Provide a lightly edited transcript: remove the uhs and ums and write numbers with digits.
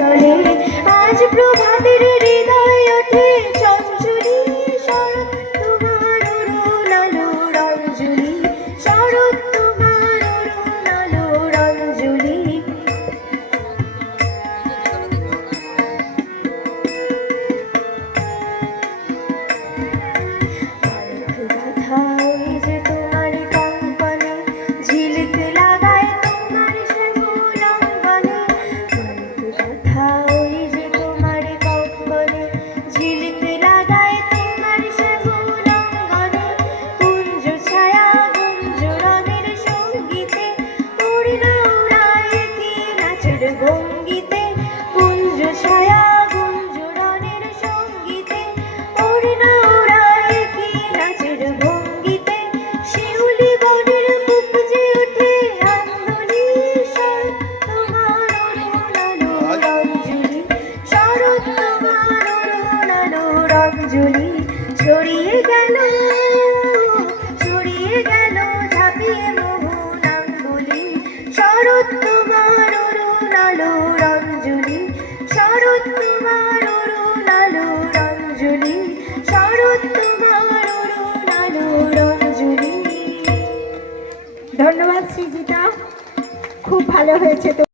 চলে আজ প্রভাতের হৃদয় ওঠে চঞ্চলী শরৎ তোমার অরুণ আলো রঞ্জলি শরৎ তোমার অরুণ আলো রঞ্জলি ভঙ্গিতে কুঞ্জ ছায়া গুঞ্জরণের সঙ্গীতে ওড়না ওড়ায় কি নাচের ভঙ্গিতে শিউলি বনের বুক যে ওঠে আন্দোলি শরৎ তোমার অরুণ আলো রঞ্জলি শরৎ তোমার অরুণ আলো রঞ্জলি ছড়িয়ে গেল ঝাঁপিয়ে মোহনাঙ্গুলি শরৎ তোমার অরুণ আলো রঞ্জলি শরৎ তোমার অরুণ আলো রঞ্জলি শরৎ তোমার অরুণ আলো রঞ্জলি। ধন্যবাদ সৃজিতা, খুব ভালো হয়েছে।